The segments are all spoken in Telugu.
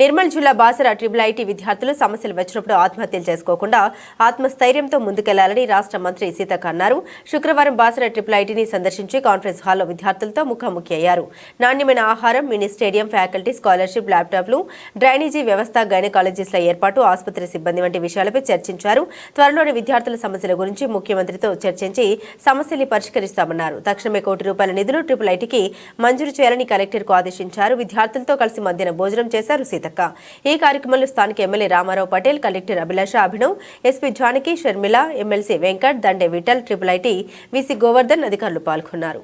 నిర్మల్ జిల్లా బాసర ట్రిపుల్ ఐటీ విద్యార్థులు సమస్యలు వచ్చినప్పుడు ఆత్మహత్యలు చేసుకోకుండా ఆత్మస్థైర్యంతో ముందుకెళ్లాలని రాష్ట్ర మంత్రి సీతక్క అన్నారు. శుక్రవారం బాసర ట్రిపుల్ ఐటీని సందర్శించి కాన్ఫరెన్స్ హాల్లో విద్యార్థులతో ముఖాముఖి అయ్యారు. నాణ్యమైన ఆహారం, మినీ స్టేడియం, ఫ్యాకల్టీ, స్కాలర్షిప్, ల్యాప్టాప్లు, డ్రైనేజీ వ్యవస్థ, గైనకాలజిస్టుల ఏర్పాటు, ఆసుపత్రి సిబ్బంది వంటి విషయాలపై చర్చించారు. త్వరలోని విద్యార్థుల సమస్యల గురించి ముఖ్యమంత్రితో చర్చించి సమస్యల్ని పరిష్కరిస్తామన్నారు. తక్షణమే ₹1 నిధులు ట్రిపుల్ ఐటీకి మంజూరు చేయాలని కలెక్టర్కు ఆదేశించారు. విద్యార్థులతో కలిసి మధ్యాహ్నం భోజనం చేశారు సీతక్క. ఈ కార్యక్రమంలో స్థానిక MLA Ramarao Patel, collector Abhilasha Abhinav, SP Janaki, Sharmila, MLC Venkat, Dande Vithal, triple IT VC Govardhan అధికారులు పాల్గొన్నారు.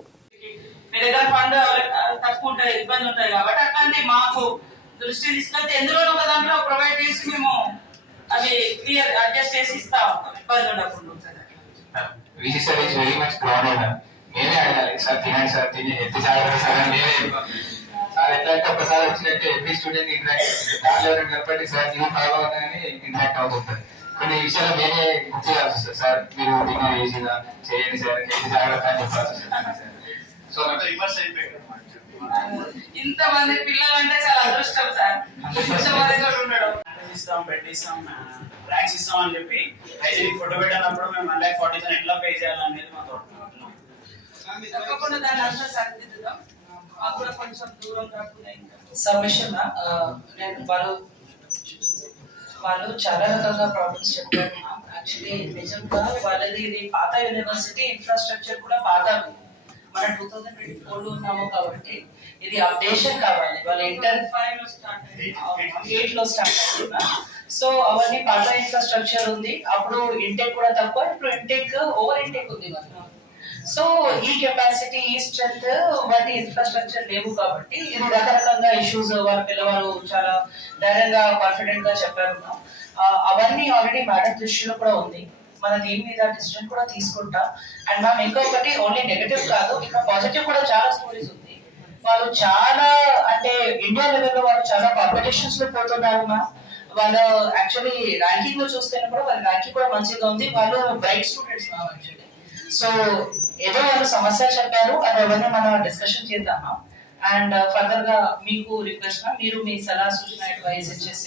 సార్ ఎట్లా అంటే ఒకసారి వచ్చినట్టు ఎవ్రీ స్టూడెంట్ ఇంటరాక్ట్ దానిలో నిలబడి సార్ ఇది ఫాలో అవుతాయని ఇంటరాక్ట్ అవుతుంటారు. కొన్ని విషయాలు మేమే గుర్తు చేయాల్సి వస్తుంది. సార్ మీరు డిన్నర్ చేసినా చేయండి సార్, ఎన్ని జాగ్రత్త అని చెప్పాల్సి వస్తుంది సార్. సో రివర్స్ అయిపోయాడు. ఇంతమంది పిల్లలు అంటే చాలా అదృష్టం సార్. పెట్టిస్తాం ర్యాంక్స్ ఇస్తాం అని చెప్పి హైజీనిక్ ఫోటో పెట్టినప్పుడు మేము 140,000 ఎట్లా పే చేయాలనేది మా తోట తప్పకుండా దాన్ని అంతా సరిదిద్దుదాం. కొంచెం దూరం సబ్మిషన్ వాళ్ళు చాలా రకాలుగా ప్రాబ్లమ్స్ చెప్పారు. యాక్చువల్లీ నిజంగా వాళ్ళది ఇది పాత యూనివర్సిటీ ఇన్ఫ్రాస్ట్రక్చర్ కూడా పాత, మన 2024 ఉన్నాము కాబట్టి ఇది అప్డేషన్ కావాలి. వాళ్ళు ఇంటర్ 8 లో స్టార్ట్ అవుతున్నా. సో అవన్నీ పాత ఇన్ఫ్రాస్ట్రక్చర్ ఉంది. అప్పుడు ఇంటేక్ కూడా తక్కువ, ఇప్పుడు ఇంటేక్ ఓవర్ ఇంటేక్ ఉంది వాళ్ళు. సో ఈ కెపాసిటీ, ఈ స్ట్రెంత్ వాటి ఇన్ఫ్రాస్ట్రక్చర్ లేవు కాబట్టి ఇది రకరకాలుగా ఇష్యూస్ వాళ్ళ పిల్లవాళ్ళు చాలా ధైర్యంగా కాన్ఫిడెంట్ గా చెప్పారు. అవన్నీ ఆల్రెడీ మేడం దృష్టిలో కూడా ఉంది. మన దీని మీద డిసిజన్ కూడా తీసుకుంటాం. అండ్ మ్యామ్ ఇంకొకటి ఓన్లీ నెగటివ్ కాదు, ఇక్కడ పాజిటివ్ కూడా చాలా స్టోరీస్ ఉంది. వాళ్ళు చాలా అంటే ఇండియా లెవెల్లో వాళ్ళు చాలా కాంపిటీషన్స్ లో పోతున్నారు మ్యామ్. వాళ్ళు యాక్చువల్లీ ర్యాంకింగ్ లో చూస్తే కూడా వాళ్ళ ర్యాంకింగ్ కూడా మంచిగా ఉంది. వాళ్ళు bright students ma'am actually. So ఏదో వాళ్ళు సమస్య చెప్పారు, అది ఎవరిని మనం డిస్కషన్ చేద్దామా. అండ్ ఫర్దర్ గా మీకు రిక్వెస్ట్, మీరు మీ సలహా సూచన అడ్వైజ్ ఇచ్చేసి